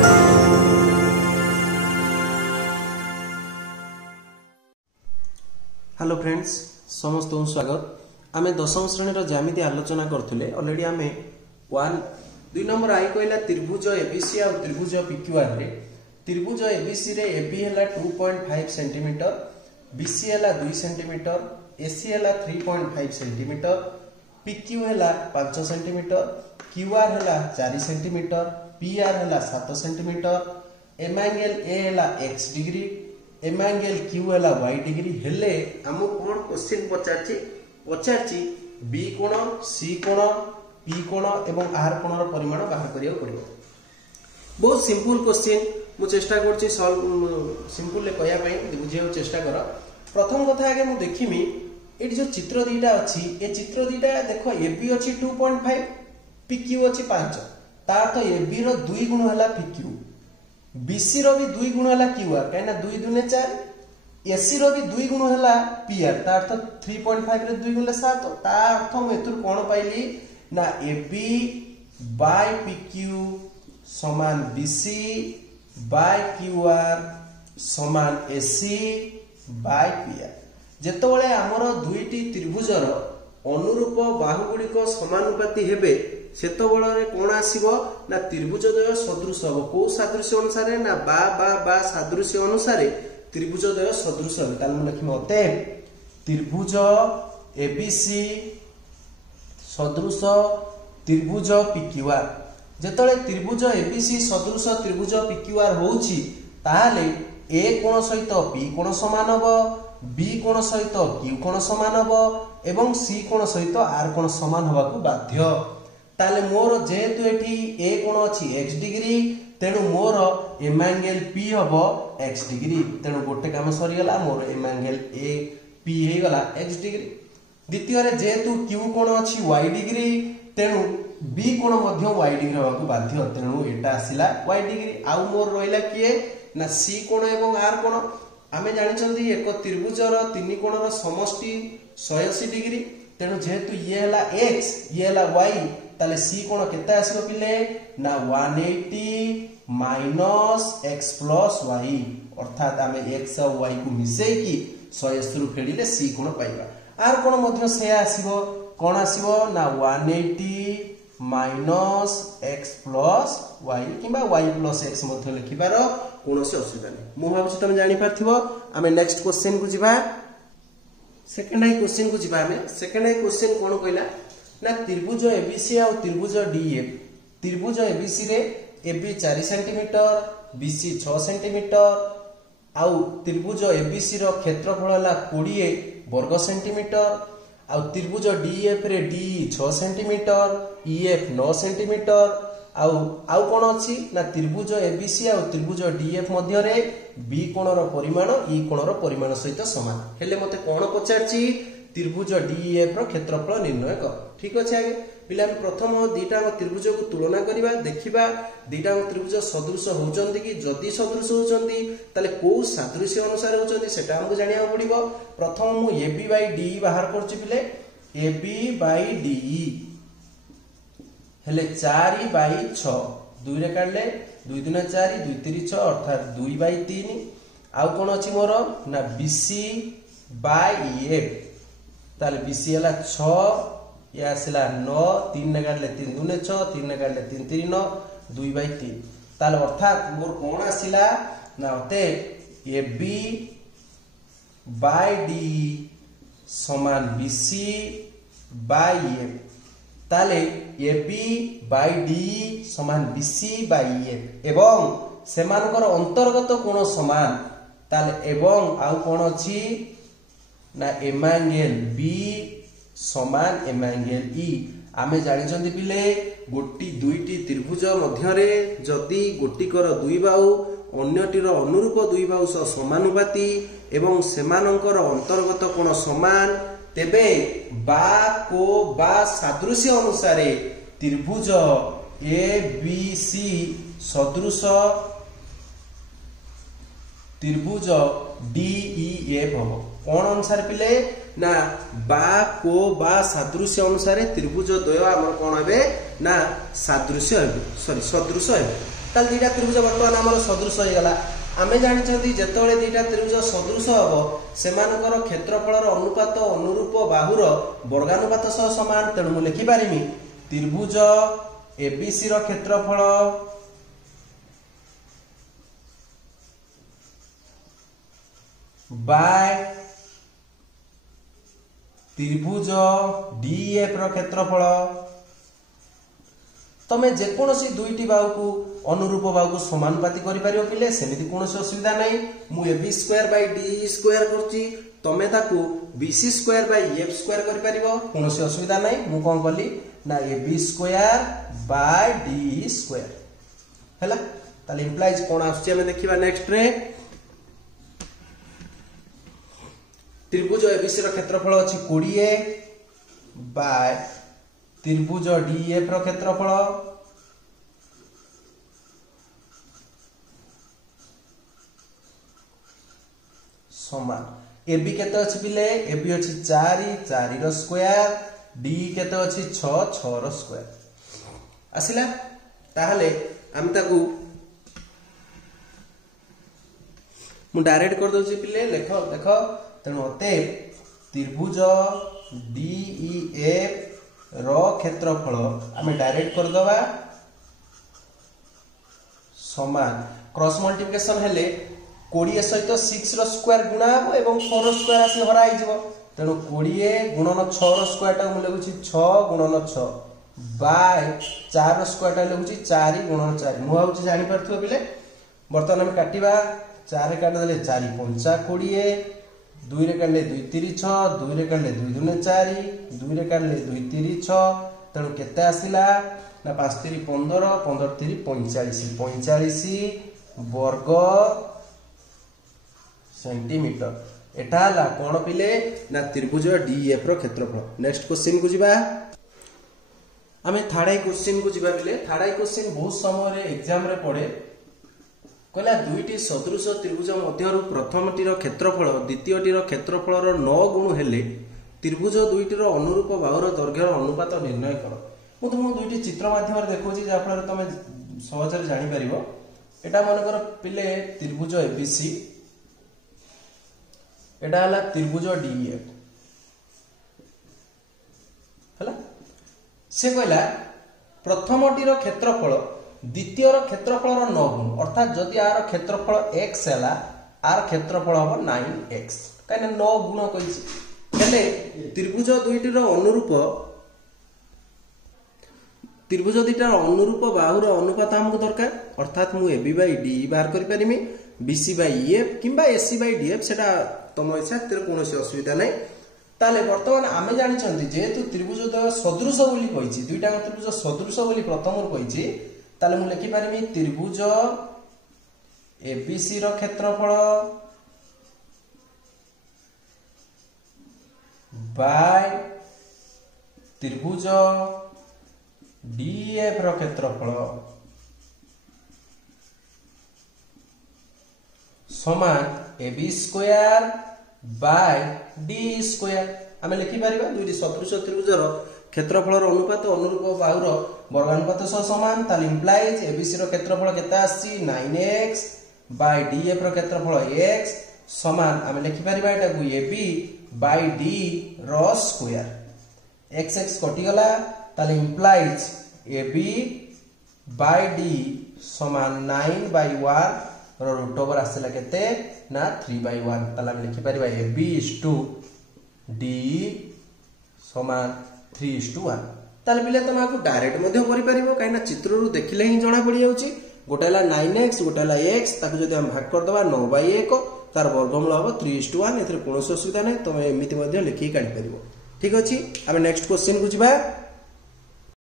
Hello friends, समस्त स्वागत। आमे दशम श्रेणी ज्यामिति आलोचना करथुले। ऑलरेडी आमे 2 नंबर आई कहला त्रिभुज एबीसी और त्रिभुज पीक्यूआर रे। त्रिभुज एबीसी रे एबी हला 2.5 सेंटीमीटर, बीसी हला 2 सेंटीमीटर, एसी हला 3.5 सेंटीमीटर, पीक्यू हला 5 सेंटीमीटर, क्यूआर हला 4 सेंटीमीटर, पीआर हला 7 सेंटीमीटर, एम एंगल ए हला x डिग्री, एम एंगल क्यू हला y डिग्री। हेले हमु कोन क्वेश्चन पचारची बी कोण, सी कोण, पी कोण एवं आर कोणर परिमाण बाहर करिया पड़िबो। बहुत सिंपल क्वेश्चन, मु चेष्टा करछि सॉल्व सिंपल ले कया पई बुझिया चेष्टा कर। प्रथम कथा आगे मु देखिमी एटी जो चित्र दीटा अछि, ए चित्र दीटा देखो एबी अछि 2.5, पीक्यू अछि 5। ता अर्थ एबी रो 2 गुण हला पीक्यू, बीसी रो भी 2 गुण हला क्यूआर, काइना 2 दुने 4, एसी रो भी 2 गुण हला पीआर, ता अर्थ 3.5 रे 2 गुण 7। ता अर्थ म एतुर कोन पाइली ना एबी बाय पीक्यू समान बीसी बाय क्यूआर समान एसी बाय पीआर। जेतबेले हमर दुईटी त्रिभुजर अनुरूप बाहु गुड़िक समानुपाती हेबे सेतबेले कोन आसीबो ना त्रिभुजद्वय सदृश हो। को सदृश अनुसार ना बा बा बा सदृश अनुसार त्रिभुजद्वय सदृश हो। ताल हम लिखिम अतएव त्रिभुज एबीसी सदृश त्रिभुज पीक्यूआर। जेतबेले त्रिभुज एबीसी सदृश त्रिभुज पीक्यूआर होउची ताहाले ए कोण सहित पी कोण समान हबो, बी कोण सहित क्यू कोण समान हबो एवं सी कोण सहित आर कोण समान हबाकू बाध्य। ताले मोर जेहेतु एठी ए कोण अछि x डिग्री, तेणु मोर एम एंगल पी हबो x डिग्री। तेणु गोटे काम सरी गला, मोर एम एंगल ए पी हे गला x डिग्री। द्वितीय रे जेहेतु क्यू कोण अछि y डिग्री, तेणु बी कोण मध्य y डिग्री हबाकू बाध्य। तेणु एटा आसिला y डिग्री। आउ मोर रहिला किए ना सी कोण एवं आर कोण। आमे जानिचंदी एक त्रिभुजर 3 कोणर समष्टि 180 डिग्री। तेणु जेहेतु ये हला x ये हला y, ताले सी कोण केते आसीबो पिले ना 180 माइनस x प्लस y, अर्थात आमे x और y को मिसेई की 180 रु फेडिले सी कोण पाइबा। आर कोण मध्य से आसीबो कोण आसीबो ना 180 minus x plus y किबा y plus x मध्य लिखिबार कोनोसी असुविधा नहीं। मु भाबछु तुम जानि पारथिबो। आमे नेक्स्ट क्वेश्चन को जिबा। सेकंड आई क्वेश्चन को जिबा। आमे सेकंड आई क्वेश्चन कोन कहला ना त्रिभुज एबीसी और त्रिभुज डीएफ। त्रिभुज एबीसी रे एबी 4 सेंटीमीटर, बीसी 6 सेंटीमीटर, आउ त्रिभुज एबीसी रो क्षेत्रफल हला 20 वर्ग सेंटीमीटर, आउ त्रिभुज डीएफ रे डी 6 सेंटीमीटर, ईएफ 9 सेंटीमीटर, आउ कोन अछि ना त्रिभुज एबीसी और त्रिभुज डीएफ मध्य रे बी कोणर परिमाण ई कोणर परिमाण सहित समान। हेले मते कोन पचारची त्रिभुज डीएफ रो क्षेत्रफल निर्णय कर। ठीक अछि आगे पिला हम प्रथम दीटा त्रिभुज को तुलना करिबा, देखिबा दीटा त्रिभुज सदृश होचंती कि जदी सदृश होचंती ताले को सादृश्य अनुसार होचंती सेटा हमको जानिया पड़िबो। प्रथम मु एबी बाय डी बाहर करछि पिले एबी बाय डी हेले 4 बाय 6 2 रे काढले 2 दुना 4 2 3 6 अर्थात 2 बाय 3। आउ कोन अछि मोर ना बीसी बाय एफ, ताले बीसी हला 6 या आसला 9 3 ने काढले 3 दुने 6 3 ने काढले 3 3 9 2 बाय 3। ताले अर्थात मोर कोन आसिला ना अते एबी बाय डी समान बीसी बाय एफ। ताले एबी बाय डी समान बीसी बाय एफ एवं सेमानकर अंतर्गत कोण समान। ताले एवं आउ कोण अछि ना एम एंगल बी समान एम एंगल ई। आमे जानिचंदी पिले गोटी दुईटी त्रिभुज मध्य रे जदी गोटीकर दुई बाहु अन्यटीर अनुरूप दुई बाहु सह समानुपाती एवं सेमानकर अंतर्गत कोण समान, तेबे बा को बा सादृश्य अनुसार त्रिभुज ए बी सी सदृश त्रिभुज डी ई एफ हो। कौन अनुसार पिले ना बा को बा सादृश्य अनुसार त्रिभुज द्वय आमर कौन हेबे ना सादृश्य हेबे सॉरी सदृश हेबे ताल दीटा त्रिभुज वर्तमान आमर सदृश हो गला आमे जानि छथि जेतेबेले दीटा त्रिभुज सदृश हबो सेमानकर क्षेत्रफलर अनुपात अनुरूप बाहुर वर्गानुपात सह समान तेणु मु लिखि पारिमी त्रिभुज एबीसी रो क्षेत्रफल बाय त्रिभुज डीएफ रो क्षेत्रफल तमे जेकोसी दुईटी बाहु को अनुरूप बाहु को समानुपाती करि परियो पिले सेमिति कोनोसी असुविधा नै मु ab square by d square करछि तमे ताकू bc square by f square करि परिबो कोनोसी असुविधा नै मु कोन करली ना ab square by d square हैला ताले इंप्लाइज कोन आछी हमें देखिबा नेक्स्ट रे त्रिभुज एबीसी रो क्षेत्रफल अछि 20 बाय त्रिभुज डीएफ रो क्षेत्रफल समान एबी केते अछि पिले एबी अछि 4 4 रो स्क्वायर डी केते अछि 6 6 रो स्क्वायर आसिला ताहले हम ताकू मु डायरेक्ट कर दउछि पिले देखो देखो तेणु अते त्रिभुज डीईएफ रो क्षेत्रफल आमे डायरेक्ट कर दबा समान क्रॉस मल्टिप्लिकेशन हेले 20 सहित 6 रो स्क्वायर गुणा हो एवं 4 रो स्क्वायर आसी हरा आइ जिवो तेणु 20 गुणन 6 रो स्क्वायर टा मु लगुछि 6 गुणन 6 बाय 4 रो स्क्वायर टा लगुछि 4 गुणन 4 मु आउछि जानि परथु बिले वर्तमान हम काटिबा 4 रे काट देले 4 5 20 2 रे काटले 2 3 6 2 रे काटले 2 2 4 2 रे काटले 2 3 6 तेणु केते आसिला ना 5 3 15 15 3 45 45 वर्ग सेंटीमीटर एटा हला कोन पिले ना त्रिभुज डीएफ रो क्षेत्रफल नेक्स्ट क्वेश्चन को जिबा आमे थाडे क्वेश्चन को जिबा पिले थाडे क्वेश्चन बहुत समय रे एग्जाम रे पड़े कहला दुईटी सदृश त्रिभुज मध्यरु प्रथमटी रो क्षेत्रफल द्वितीयटी रो क्षेत्रफल रो 9 गुण हेले त्रिभुज दुईटी रो अनुरूप बाहुर दैर्घ्यर अनुपात निर्णय कर मु तुम दुईटी चित्र माध्यम रे देखौची जा फल तमे सहज रे जानि परिबो एटा मन कर पिले त्रिभुज एबीसी एटा हला त्रिभुज डीएफ हला से कहला प्रथमटी रो क्षेत्रफल द्वितीय रो क्षेत्रफल रो 9 गुण अर्थात जदि आर क्षेत्रफल x हला आर क्षेत्रफल हो 9x काने 9 गुण कहिछि हेले त्रिभुज दुईटी रो अनुरूप त्रिभुज दुईटा रो अनुरूप बाहुर अनुपात हमको दरकार अर्थात मु ab बाय d बाहर करि परिमी bc बाय ef किबा ac बाय df सेटा तम इच्छा तेरे कोनोसी असुविधा नै ताले वर्तमान आमे जानि छथि जेतु त्रिभुज द्वय सदृश बोली कहिछि दुईटा त्रिभुज सदृश बोली प्रथम रो कहिछि ताले मु लिखि पारिमी त्रिभुज एबीसी रो क्षेत्रफल बाय त्रिभुज डीएफ रो क्षेत्रफल समान ab square by d square आमे लिखि परिबा दुईटी सदृश त्रिभुजर क्षेत्रफलर अनुपात अनुरूप बाहुर वर्गानुपात सह समान ताल इंप्लाइज एबीसी रो क्षेत्रफल केते आसी 9x बाय डीएफ रो क्षेत्रफल x समान आमे लिखि परिबा एटा को ab बाय d रो स्क्वायर x x कटि गला ताल इंप्लाइज ab बाय d समान 9 बाय 1 रो रूट ओवर आसला केते ना 3/1 ताला हम लिखि परिबा ab d समान 3:1 ताले बिले तमा को डायरेक्ट मध्ये करि परिबो काइना चित्र रु देखिले ही जणा पड़ी जाउची गोटेला 9x गोटेला x ताकू जदी हम भाग कर दबा 9/1 तार वर्गमूल हो 3:1 एथरे कोनोसी असुविधा नै तमे एमिति मध्ये लिखि काढि परिबो ठीक अछि अब नेक्स्ट क्वेश्चन को जिबा